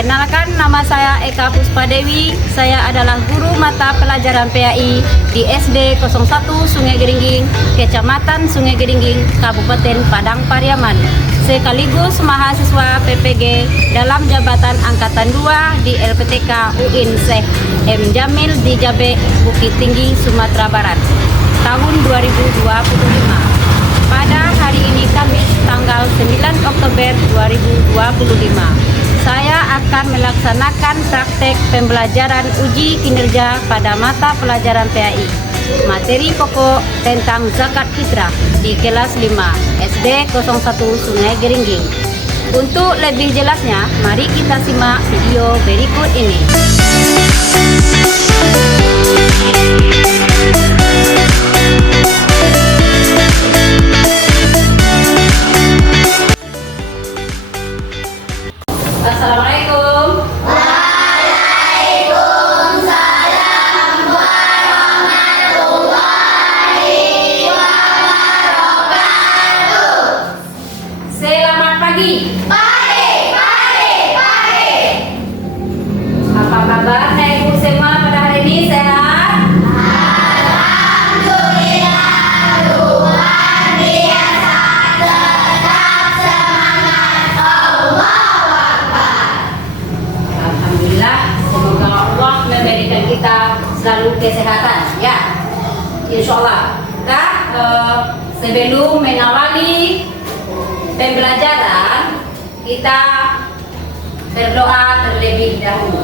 Perkenalkan, nama saya Eka Puspadewi. Saya adalah guru mata pelajaran PAI di SD 01 Sungai Geringging, Kecamatan Sungai Geringging, Kabupaten Padang Pariaman. Sekaligus mahasiswa PPG dalam jabatan Angkatan 2 di LPTK UIN Syekh M. Jamil di Jabe, Bukit Tinggi, Sumatera Barat, tahun 2025. Pada hari ini Kamis tanggal 9 Oktober 2025. Saya akan melaksanakan praktek pembelajaran uji kinerja pada mata pelajaran PAI. Materi pokok tentang zakat fitrah di kelas 5 SD 01 Sungai Geringging. Untuk lebih jelasnya, mari kita simak video berikut ini. Assalamualaikum. Waalaikumsalam warahmatullahi wabarakatuh. Selamat pagi. Pagi. Apa kabar Ibu semua pada hari ini? Sehat? Alhamdulillah, luar biasa, tetap semangat. Allahu Akbar. Alhamdulillah, semoga Allah memberikan kita selalu kesehatan, ya. Insya Allah. Nah, sebelum mengawali pembelajaran, kita berdoa terlebih dahulu.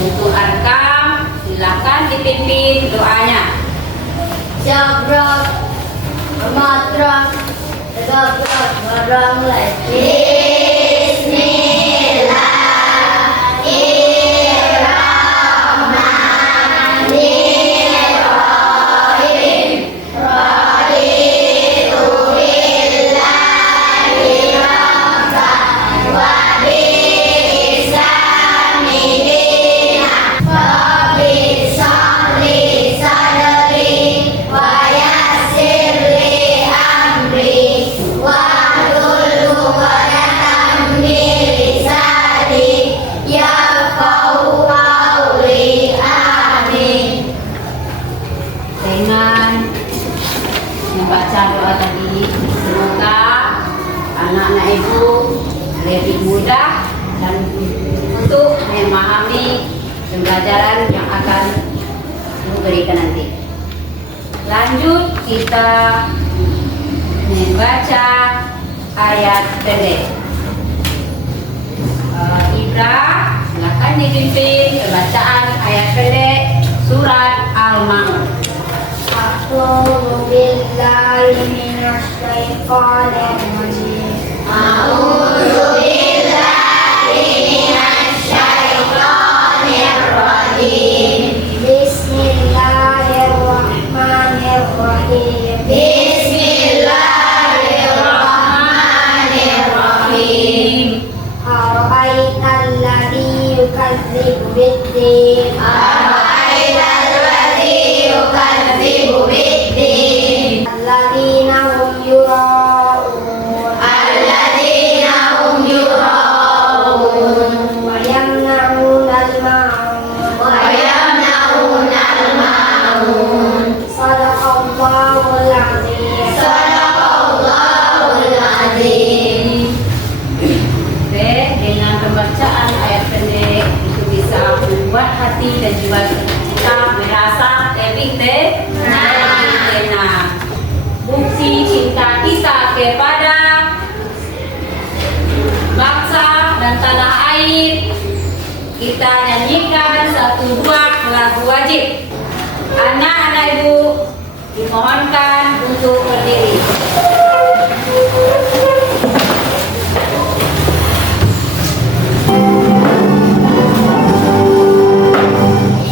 Untuk arkam, silakan dipimpin doanya. Jabrak, matrak, tegabrak, maranglah. Bismillahirrahmanirrahim. Raditu billahi rabban wa bi-islami dinan. Rabbi shrah li sadri wa yassir li amri wahlul 'uqdatam min lisani yafqahu qawli. Amin. Dengan membaca doa tadi, semoga anak-anak ibu lebih mudah dan untuk memahami pembelajaran yang akan ibu berikan nanti. Lanjut, kita membaca ayat pendek. Ibra, silakan dipimpin pembacaan ayat pendek surat Al-Maun. A'udzu billahi minasy syaithanir rajim. A'udzu billahi minasy syaithanir rajim. Bismillahirrahmanirrahim. Bismillahirrahmanirrahim. Ara'aital ladzi yukadzibu bid-din. Ara'aital ladzi yukadzibu bid-din. Alladzina hum yura'un. Alladzina hum yura'un. Wa yamna'unal ma'un. Wa yamna'unal ma'un. Sadaqallahul azim. Sadaqallahul azim. Oke, dengan pembacaan ayat pendek itu bisa membuat hati dan jiwa kita merasa lebih tenang. Bukti cinta kita kepada bangsa dan tanah air, kita nyanyikan 1-2 lagu wajib. Anak-anak ibu dimohonkan untuk berdiri.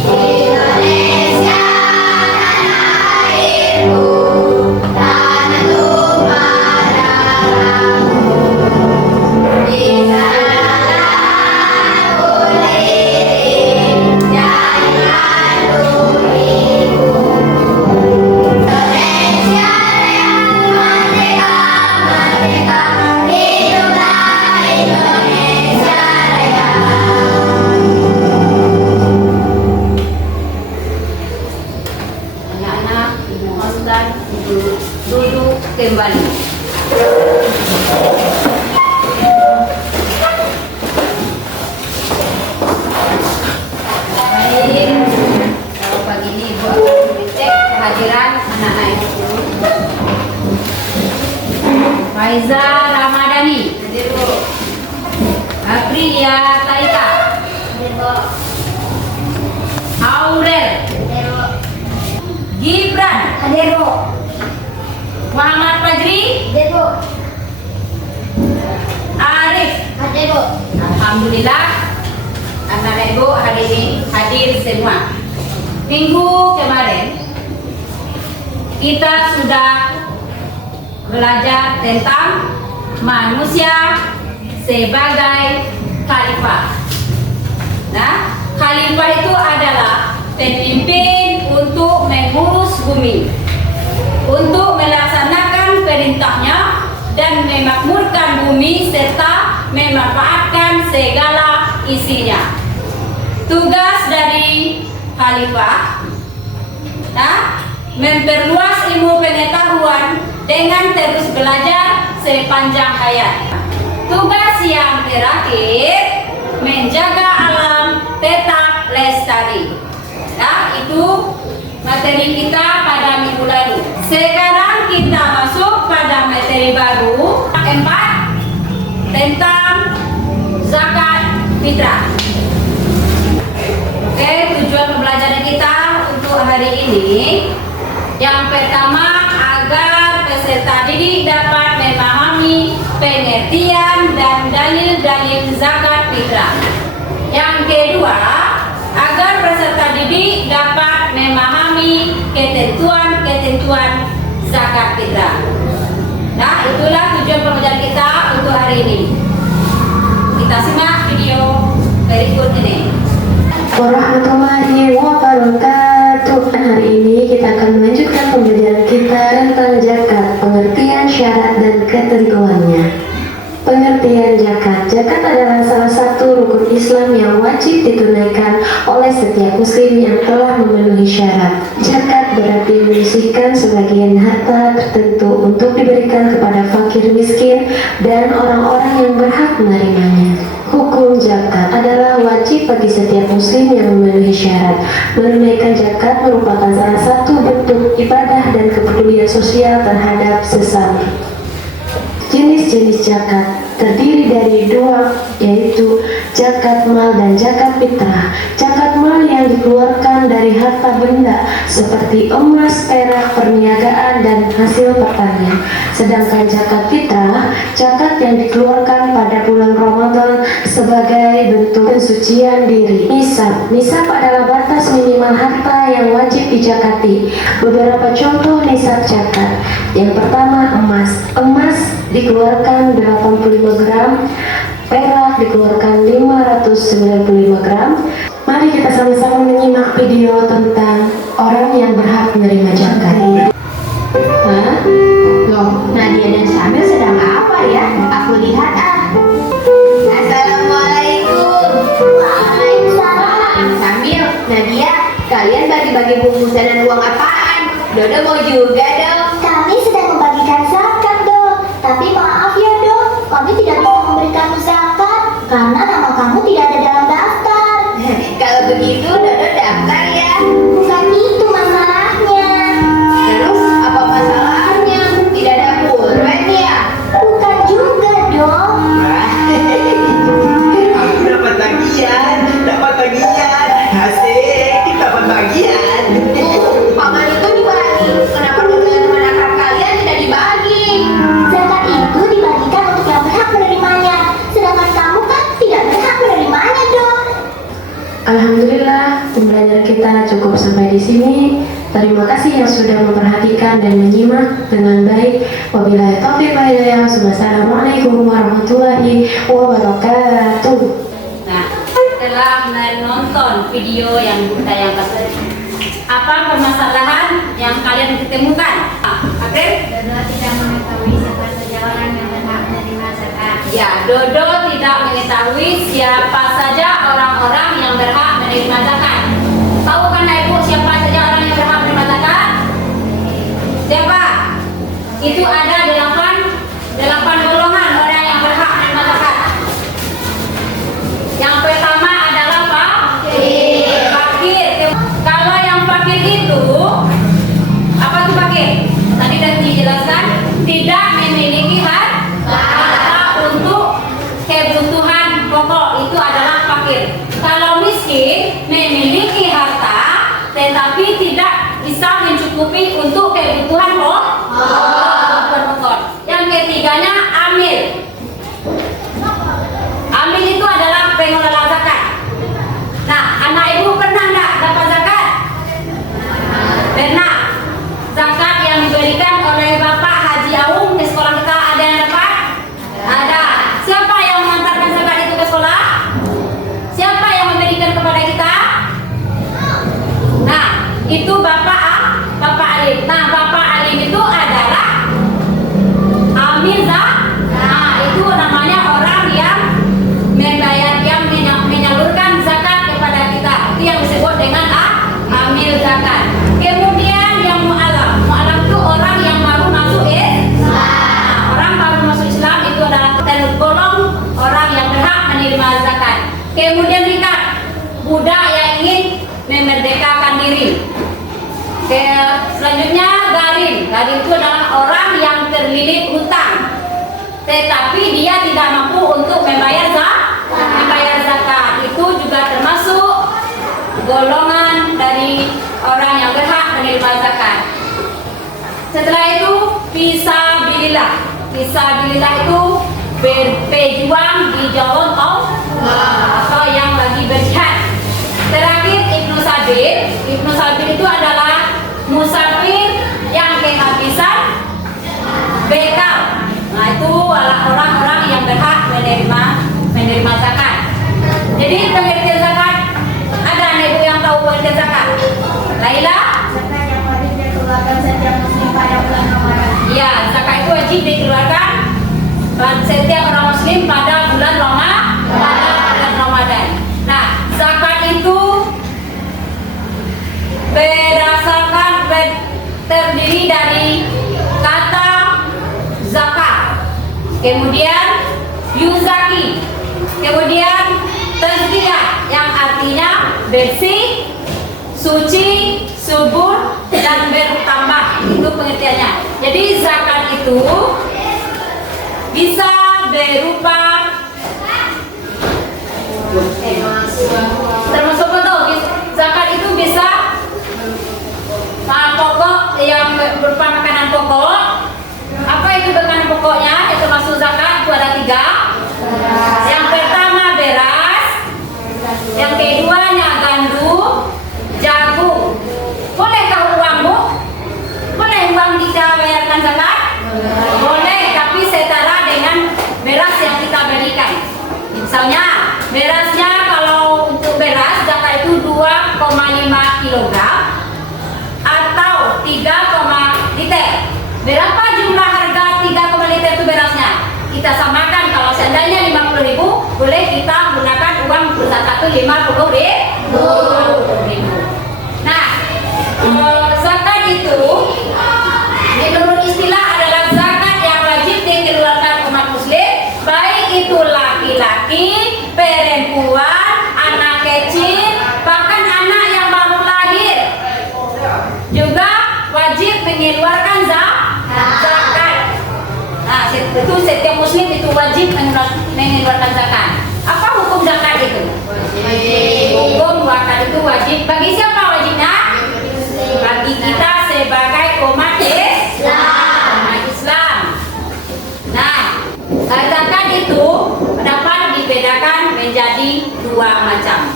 Indonesia tanah airku, tanah tumpah darahku. Di sanalah ku diri, jangan tunggu. anak-anak dimohonkan untuk duduk kembali. Baik, kalau pagi ini Ibu akan mengecek kehadiran anak-anak Ibu. Faiza Ramadhani, hadir Bu. Aprilia Taika, Hadir, Bu. Aurel, Hadir, Bu. Gibran, Hadir, Bu. Muhammad Fajri, Hadir, Bu. Arif. Hadir, Bu. Alhamdulillah, anak-anak Ibu hari ini hadir semua. Minggu kemarin kita sudah belajar tentang manusia sebagai khalifah. Nah, khalifah itu adalah pemimpin untuk mengurus bumi, untuk melaksanakan perintahnya dan memakmurkan bumi serta memanfaatkan segala isinya. Tugas dari khalifah, memperluas ilmu pengetahuan dengan terus belajar sepanjang hayat. Tugas yang terakhir, menjaga alam tetap lestari. Itu materi kita pada minggu lalu. Sekarang kita masuk pada materi baru 4 tentang zakat fitrah. Oke, tujuan pembelajaran kita untuk hari ini yang pertama, agar peserta didik dapat memahami pengertian dan dalil-dalil zakat fitrah. Yang kedua, agar peserta didik dapat memahami ketentuan-ketentuan zakat fitrah. Nah, itulah tujuan pembelajaran kita untuk hari ini. Kita simak video berikut ini. Warahmatullahi wabarakatuh. Hari ini kita akan melanjutkan pembelajaran kita tentang zakat, pengertian, syarat, dan ketentuannya. Pengertian zakat. Zakat adalah salah satu rukun Islam yang wajib ditunaikan oleh setiap muslim yang telah memenuhi syarat. Zakat berarti menyisihkan sebagian harta tertentu untuk diberikan kepada fakir miskin dan orang-orang yang berhak menerimanya. Hukum zakat adalah wajib bagi setiap muslim yang memenuhi syarat. Menunaikan zakat merupakan salah satu bentuk ibadah dan kepedulian sosial terhadap sesama. Jenis-jenis zakat terdiri dari 2, yaitu zakat mal dan zakat fitrah. Zakat mal yang dikeluarkan dari harta benda seperti emas, perak, perniagaan, dan hasil pertanian. Sedangkan zakat fitrah, zakat yang dikeluarkan pada bulan Ramadan sebagai bentuk pensucian diri. Nisab adalah batas minimal harta yang wajib dizakati. Beberapa contoh nisab zakat. Yang pertama, emas. Emas dikeluarkan 85 gram, perak dikeluarkan 595 gram. Mari kita sama-sama menyimak video tentang orang yang berhak menerima zakat. Loh, Nadia dan Samir sedang apa ya? Aku lihat Assalamualaikum. Waalaikumsalam. Samir, Nadia, kalian bagi-bagi bungkusan dan uang apaan? Dodo mau juga dong. Kami sedang membagikan zakat, Dok. Tapi maaf ya, Dok, kami tidak bisa memberikan zakat karena nama kamu tidak ada dalam daftar. Kalau begitu, Dodo daftar ya. Bukan itu masalahnya. Terus apa masalahnya? Tidak ada pulpen ya? Bukan juga, Dok. Aku dapat tagihan, asik, kita dapat bagian. Paman itu dibagi. Kenapa dengan teman akrab kalian tidak dibagi? Zakat itu dibagikan untuk yang berhak menerimanya. Sedangkan kamu kan tidak berhak menerimanya, Dok. Alhamdulillah, pembelajaran kita cukup sampai di sini. Terima kasih yang sudah memperhatikan dan menyimak dengan baik. Wabillahi taufiq wal hidayah. Wassalamualaikum warahmatullahi wabarakatuh. Nah, setelah menonton video yang ditayangkan tadi, apa permasalahan yang kalian ketemukan? April? Dodo tidak mengetahui siapa saja orang yang berhak menerima zakat. Ya, Dodo tidak mengetahui siapa saja orang-orang yang berhak menerima zakat. Tahu kan Ibu siapa saja orang yang berhak menerima zakat? Itu ada delapan golongan orang yang berhak menerima zakat. Yang pertama adalah fakir. Kalau yang fakir itu, apa itu fakir? Tadi sudah dijelaskan, tidak memiliki harta untuk kebutuhan pokok, itu adalah fakir. Kalau miskin, memiliki harta tetapi tidak bisa mencukupi untuk kebutuhan pokok. Yang ketiganya amil. Amil itu adalah pengelola zakat. Nah, anak ibu pernah enggak dapat zakat? Pernah. Zakat yang diberikan oleh Bapak Haji Aung di sekolah kita ada yang dapat? Ada. Siapa yang mengantarkan zakat itu ke sekolah? Siapa yang memberikan kepada kita? Nah, itu Bapak Alim. Nah, Bapak Alim itu adalah amil zakat. Nah, itu namanya orang yang menyalurkan zakat kepada kita. Itu yang disebut dengan amil zakat. Kemudian yang mu'alam. Mu'alam itu orang yang baru masuk Islam. Orang baru masuk Islam itu adalah tergolong orang yang berhak menerima zakat. Kemudian rikat, budak yang ingin memerdekakan diri. Selanjutnya garin. Garin itu adalah orang yang terlilit hutang, tetapi dia tidak mampu untuk membayar zakat. Itu juga termasuk golongan dari orang yang berhak menerima zakat. Setelah itu fisabilillah. Fisabilillah itu berjuang di jalan Allah atau yang lagi berjihad. Terakhir Ibnu Sabil. Ibnu Sabil itu adalah musafir yang kehabisan bekal. Nah, itu adalah orang-orang yang berhak menerima zakat. Jadi pengertian zakat, ada anak ibu yang tahu pengertian zakat? Laila? Zakat yang wajib dikeluarkan setiap muslim pada bulan Ramadan. Iya, zakat itu wajib dikeluarkan setiap orang muslim pada bulan Ramadan. Nah, zakat itu berdasarkan terdiri dari kata zakat, kemudian yuzaki, kemudian tazkiyah yang artinya bersih, suci, subur, dan bertambah. Itu pengertiannya. Jadi zakat itu bisa berupa termasuk betul. Zakat itu bisa pokok yang berupa makanan pokok. Apa itu makanan pokoknya? Itu termasuk zakat. Itu ada 3. Yang pertama beras, yang keduanya gandum, jagung. Bolehkah uang, Bu? Boleh uang kita bayarkan zakat? Boleh, tapi setara dengan beras yang kita berikan. Misalnya berasnya, kalau untuk beras zakat itu 2,5 kg atau 3, liter. Berapa jumlah harga 3, liter itu berasnya? Kita samakan. Kalau seandainya 50.000, boleh kita gunakan uang zakat itu 50.000. Nah, zakat itu menurut istilah adalah zakat yang wajib dikeluarkan umat muslim, baik itu laki-laki, perempuan, anak kecil, bahkan anak yang baru lahir juga wajib mengeluarkan zakat. Nah, itu setiap muslim itu wajib mengeluarkan zakat. Apa hukum zakat itu? Hukum zakat itu wajib. Bagi siapa wajibnya? Bagi kita sebagai umat Islam. Nah, zakat itu dapat dibedakan menjadi 2 macam.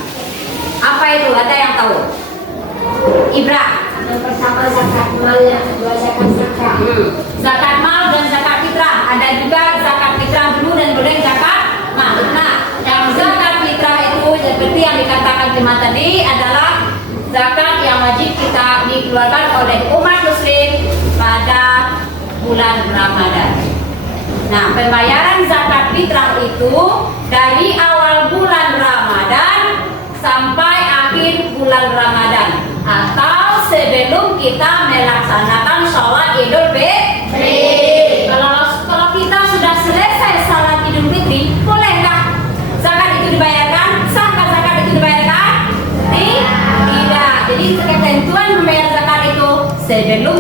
Apa itu? Ada yang tahu? Ibra. Yang pertama zakat mal, yang kedua zakat fitrah. Zakat mal dan zakat fitrah. Ada juga zakat fitrah dulu dan kemudian zakat mal. Nah, yang zakat fitrah itu seperti yang dikatakan Jemaah tadi adalah zakat yang wajib kita dikeluarkan oleh umat muslim pada bulan Ramadan. Nah, pembayaran zakat fitrah itu dari awal bulan Ramadan sampai akhir bulan Ramadan atau sebelum kita melaksanakan sholat Idul Fitri.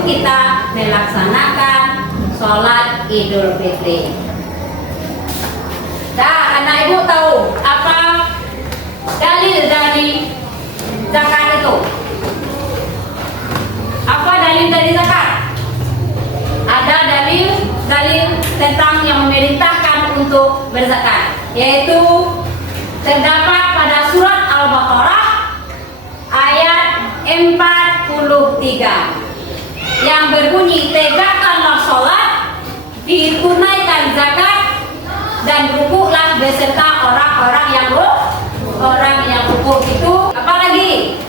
kita melaksanakan sholat Idul Fitri. Nah, anak ibu tahu apa dalil dari zakat itu? Apa dalil dari zakat? Ada dalil tentang yang memerintahkan untuk berzakat, yaitu terdapat pada surat Al-Baqarah ayat 43 yang berbunyi, tegakkanlah sholat, ditunaikan zakat, dan rukuklah beserta orang-orang yang rukuk. Itu apalagi?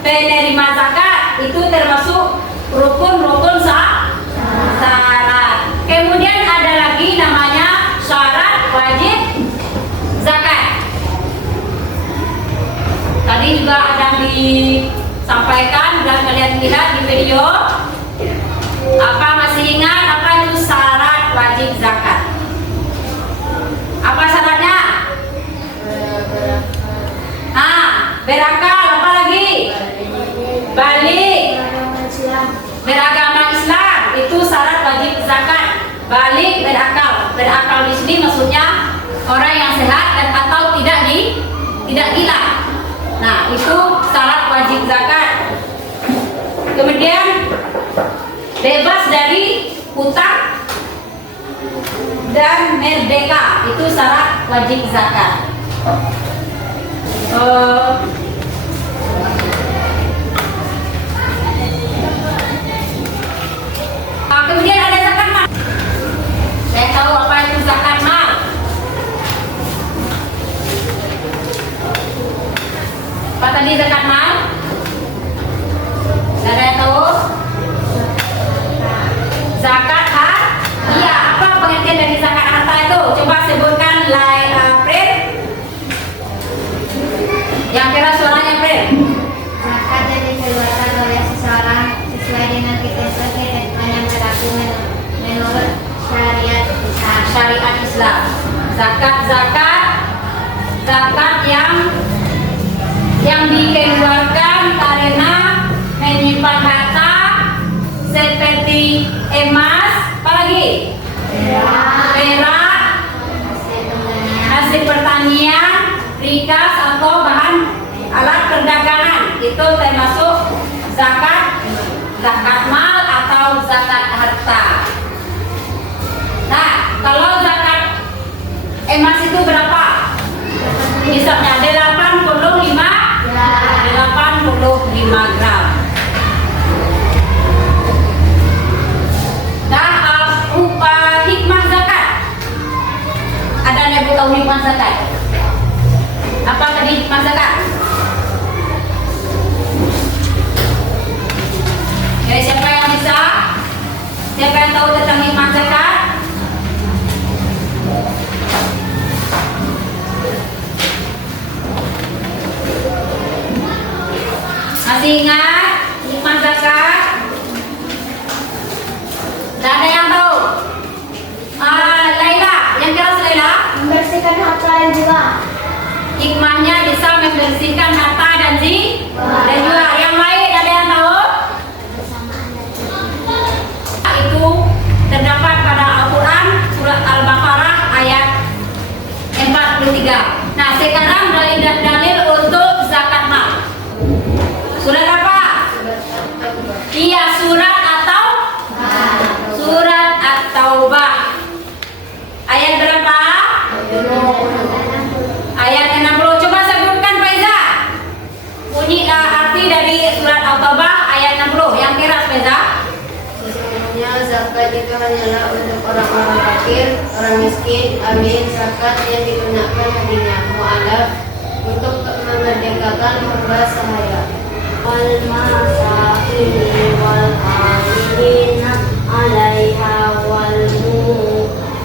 Penerima zakat itu termasuk rukun syarat. Kemudian ada lagi namanya syarat wajib zakat. Tadi juga ada disampaikan dan kalian lihat di video. Apa masih ingat apa itu syarat wajib zakat? Apa syaratnya? Berakal. Apa lagi? Balik. Beragama Islam itu syarat wajib zakat. Balik, berakal. Berakal di sini maksudnya orang yang sehat dan atau tidak gila. Nah, itu syarat wajib zakat. Kemudian bebas dari hutang dan merdeka, itu syarat wajib zakat. Kemudian ada zakat mal. Saya tahu apa itu zakat mal. Apa tadi zakat mal? Gak ada yang tahu? Zakat harta. Iya, apa pengertian dari zakat harta itu? Coba sebutkan April. Yang kira suaranya April. Zakat yang dikeluarkan oleh seseorang sesuai dengan ketentuan yang berlaku menurut syariat Islam. Zakat yang dikeluarkan karena menyimpan harta seperti emas, apalagi? Perak, hasil pertanian, rikas atau bahan alat perdagangan, itu termasuk zakat mal atau zakat harta. Nah, kalau zakat emas itu berapa? Misalnya 85 gram. Nah, hikmah zakat. Ada yang tahu hikmah zakat? Apa tadi hikmah zakat? Jadi siapa yang bisa? Siapa yang tahu tentang hikmah zakat? Masih ingat hikmah zakat? Tidak ada yang tahu? Laila, yang keras Laila? Membersihkan harta dan jiwa. Hikmahnya bisa membersihkan harta dan jiwa. Yang lain ada yang tahu? Itu terdapat pada Al-Quran surat Al-Baqarah ayat 43. Nah, sekarang dalil untuk zakat mal. Surat apa? Iya, surat At-Taubah. Ayat berapa? Ayat 60. Coba sebutkan Faiza. Bunyi arti dari surat At-Taubah ayat 60. Yang keras Faiza. Sesungguhnya zakat itu hanyalah untuk orang-orang fakir, orang miskin. Amin. Zakat yang digunakan hadinya mu'alaf untuk memerdekakan hamba sahaya. Wal masakin wal amilina 'alaiha wal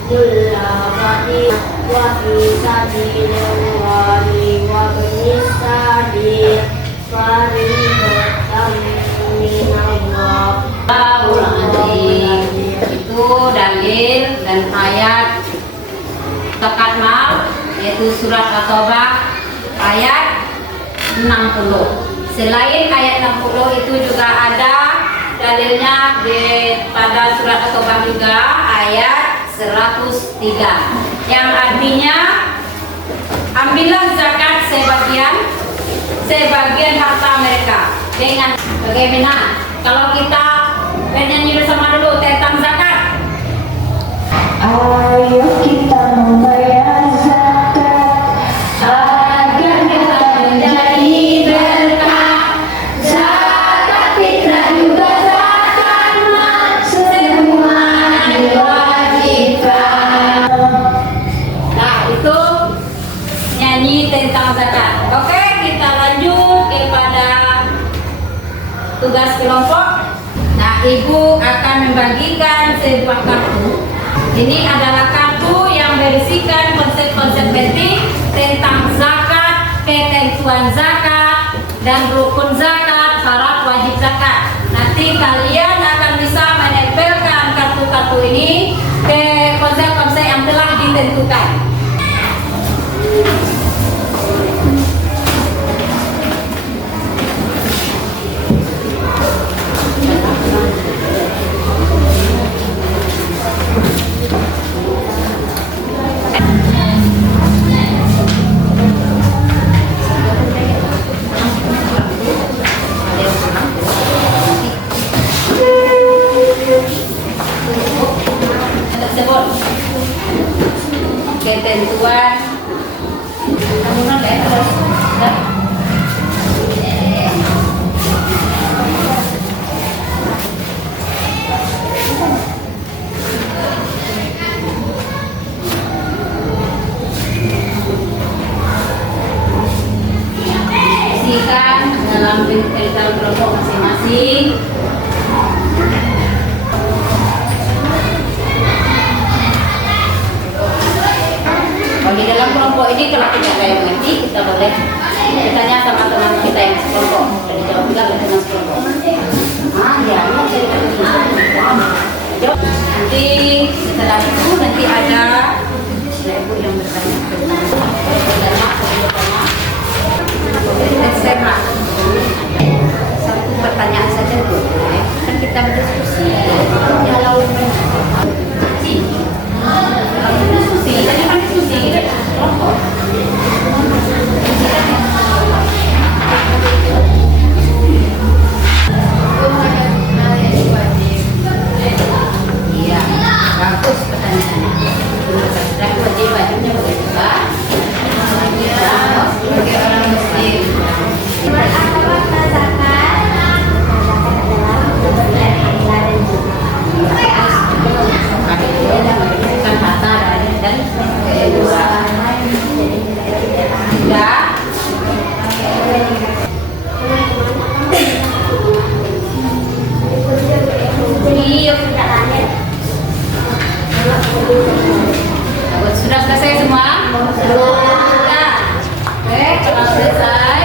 mu'allafati wa fi sabilillahi wa ibnis sabil fariidatan minallah. Itu dalil dan ayat zakat mal, yaitu surat At-Taubah ayat 60. Selain ayat 60 itu juga ada dalilnya pada surat At-Taubah juga ayat 103 yang artinya ambillah zakat sebagian harta mereka dengan bagaimana kalau kita bernyanyi bersama dulu tentang zakat. Ayo kita membayar zakat agar kita menjadi berkah. Zakat fitrah juga zakat mal, semua diwajibkan. Nah, itu nyanyi tentang zakat. Oke, kita lanjut kepada tugas kelompok. Nah, ibu akan membagikan sebuah kartu. Ini adalah kartu yang berisikan konsep-konsep penting tentang zakat, ketentuan zakat, dan rukun zakat, syarat wajib zakat. Nanti kalian akan bisa menempelkan kartu-kartu ini ke konsep-konsep yang telah ditentukan. Tersebut ketentuan sikan dalam kelompok masing-masing. Di dalam kelompok ini kalau tidak ada yang mengerti, kita boleh bertanya sama teman kita yang sekelompok dan dijawab juga oleh teman sekelompok. Nanti setelah itu nanti ada ibu yang bertanya SMA. Satu pertanyaan saja dulu, kan kita berdiskusi. Kalau diskusi, jadi kan diskusi kelompok. Iya, bagus pertanyaannya. Dan wajibnya bagaimana? Sebagai orang muslim. Bukan harta dan sudah. Sudah selesai semua? Sudah. Oke, kalau selesai,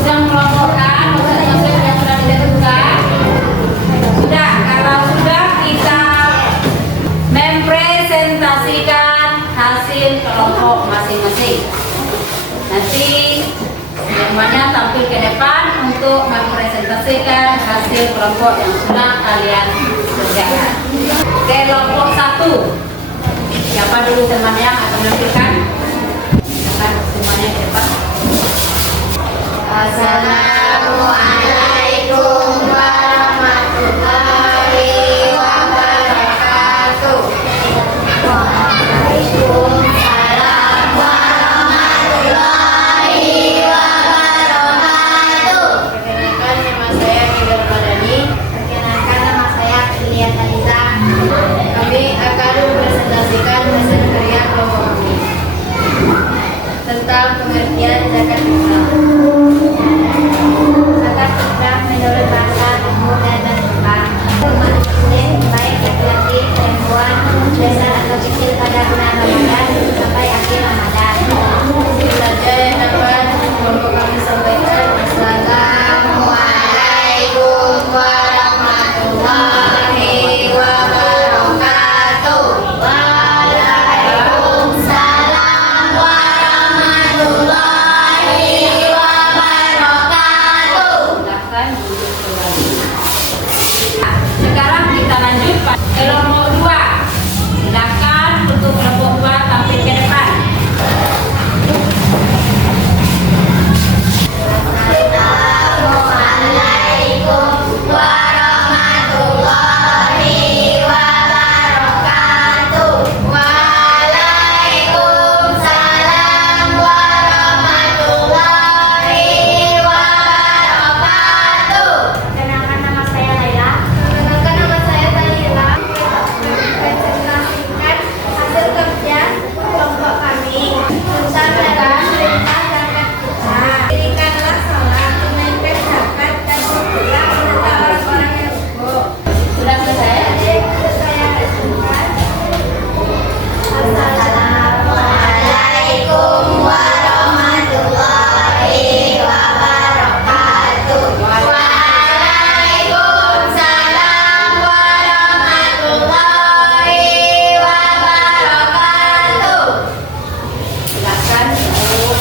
sudah mengelompokkan maksud-maksud yang sudah ditentukan. Sudah, kalau sudah kita mempresentasikan hasil kelompok masing-masing. Nanti semuanya tampil ke depan untuk mempresentasikan hasil kelompok yang sudah kalian kerjakan. Kelompok 1. Siapa dulu teman yang akan menampilkan? Silakan semuanya ke depan. Assalamualaikum warahmatullahi wabarakatuh. Waalaikumsalam warahmatullahi wabarakatuh. Perkenalkan nama saya Kibar Madani. Perkenalkan nama saya Liat Aliza. Kami akan mempresentasikan hasil karya kelompok kami tentang pengertian zakat fitrah. Zakat fitrah Sekarang kita lanjut pada kelompok 2. Silakan untuk kelompok 2 tampil ke depan. Perkenalkan nama saya Laila. Perkenalkan nama saya Dalila. Presentasikan hasil kerja kelompok kami tentang dalam perintah zakat kita. Dirikanlah salat, tunaikan zakat dan berkurang serta orang-orang yang buruk. Sudah selesai? Saya resumkan. Assalamualaikum warahmatullahi wabarakatuh. Waalaikumsalam warahmatullahi wabarakatuh. Silakan untuk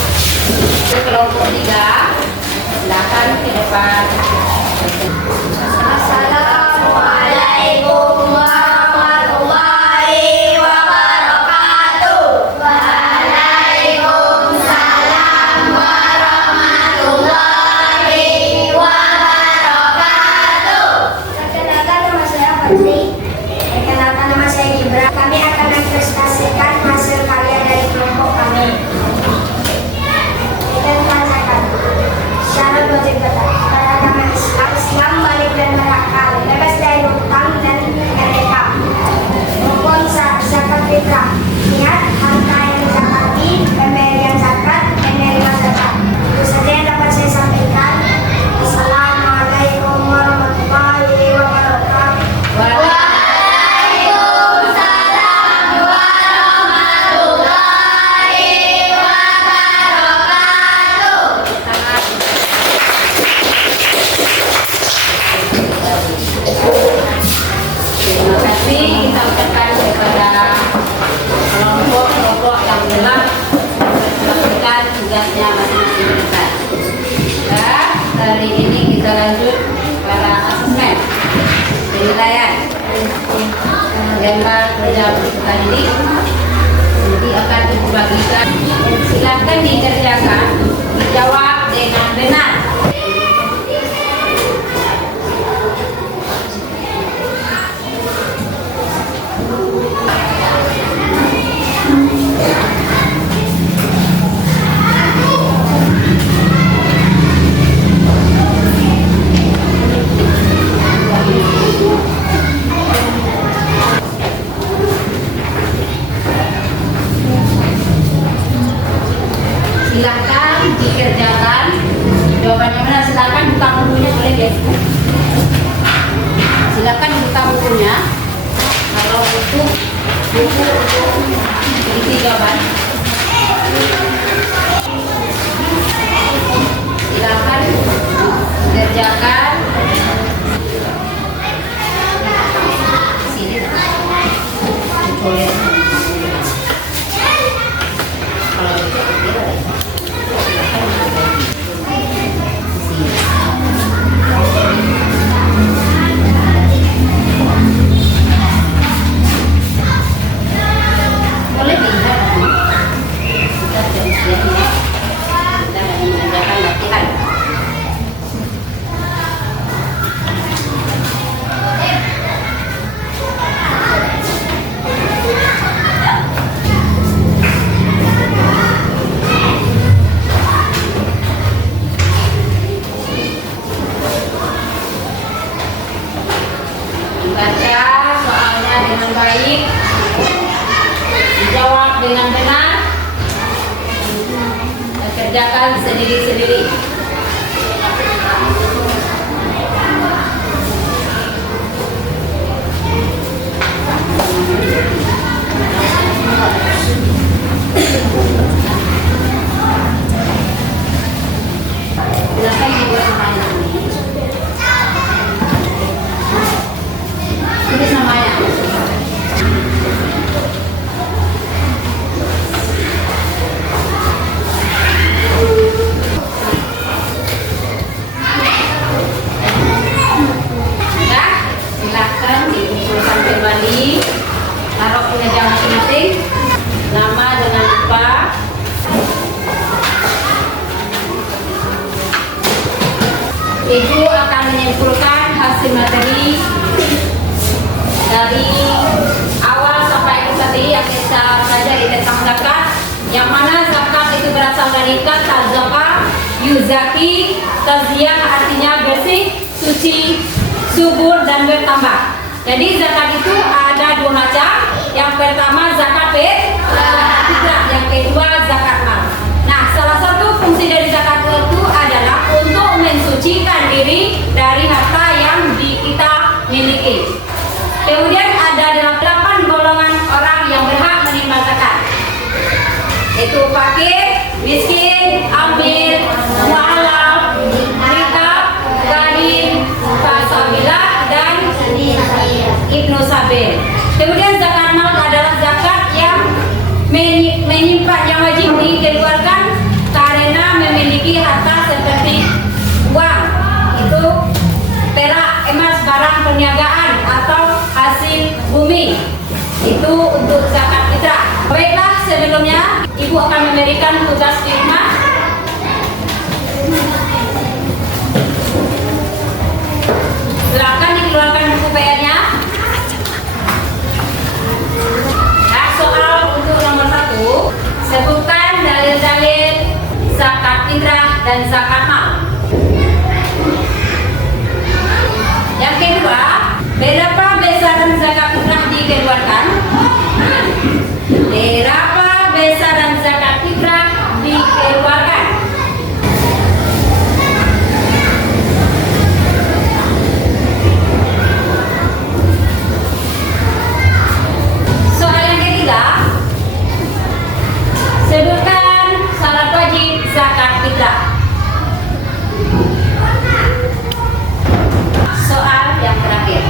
kelompok 3. Silakan ke depan. Assalamualaikum warahmatullahi wabarakatuh. Waalaikumsalam warahmatullahi wabarakatuh. Perkenalkan nama saya Fadli. Perkenalkan nama saya Gibran. Kami akan mempresentasikan hasil karya dari kelompok kami. Tentang zakat. Syarat wajib zakat. Pada agama Islam, Islam balik dan berakal, bebas dari hutang dan merdeka. Rukun zakat fitrah. Niat, harta yang dizakati, pemberian zakat, penerima zakat. Itu saja yang dapat saya sampaikan. Assalamualaikum warahmatullahi wabarakatuh. Waalaikumsalam warahmatullahi wabarakatuh. Terima kasih kita ucapkan kepada kelompok-kelompok yang telah melakukan tugasnya masing-masing di depan. Dan hari ini kita lanjut pada asesmen penilaian gambar kerja kita ini nanti akan dibagikan. Silakan dikerjakan, dijawab dengan benar. Silakan dikerjakan. Jawabannya mana? Silakan buka bukunya, boleh guys. Silakan buka bukunya. Kalau butuh buku untuk isi jawaban. Silakan kerjakan. Sini. Boleh. Kalau itu boleh pindah. Kita sudah kita mengerjakan latihan. Baca soalnya dengan baik, dijawab dengan benar, dan kerjakan sendiri-sendiri. Silakan dibuat namanya. Tulis namanya. yang mana zakat itu berasal dari kata zakah, yuzaki, tazkiyah artinya bersih, suci, subur dan bertambah. Jadi zakat itu ada dua macam. Yang pertama zakat fitrah, yang kedua zakat mal. Nah, salah satu fungsi dari zakat itu adalah untuk mensucikan diri dari harta yang kita miliki. Kemudian ada 8 golongan orang yang berhak menerima zakat. Itu fakir, miskin, amil, mu'alaf, rikab, gadim, fasabilah, dan ibnu sabil. Kemudian zakat mal adalah zakat yang menyimpan yang wajib dikeluarkan karena memiliki harta seperti uang, itu perak, emas, barang perniagaan atau hasil bumi. Itu untuk zakat fitrah. Baiklah, sebelumnya Ibu akan memberikan tugas di rumah. Silakan dikeluarkan buku PR-nya. Nah, soal untuk nomor 1, sebutkan dalil-dalil zakat fitrah dan zakat mal. Yang kedua, berapa besaran zakat fitrah dikeluarkan? Berapa besaran zakat fitrah dikeluarkan? Soal yang ketiga, sebutkan syarat wajib zakat fitrah. Soal yang terakhir,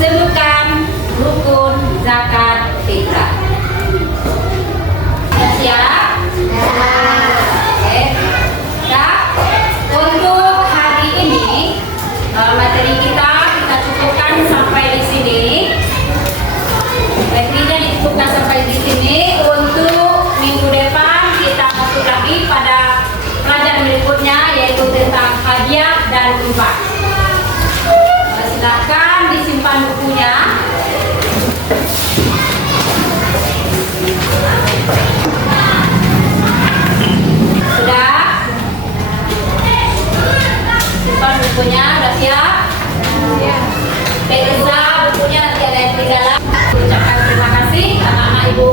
sebutkan rukun zakat fitrah. Siap? Oke. Nah, untuk hari ini materi kita cukupkan sampai di sini. Materinya dicukupkan sampai di sini. Untuk minggu depan kita masuk lagi pada pelajaran berikutnya, yaitu tentang hadiah dan infak. Silakan disimpan bukunya. Sudah? Simpan bukunya, udah siap? Periksa bukunya, nanti ada yang ketinggalan. Ucapkan terima kasih anak-anak Ibu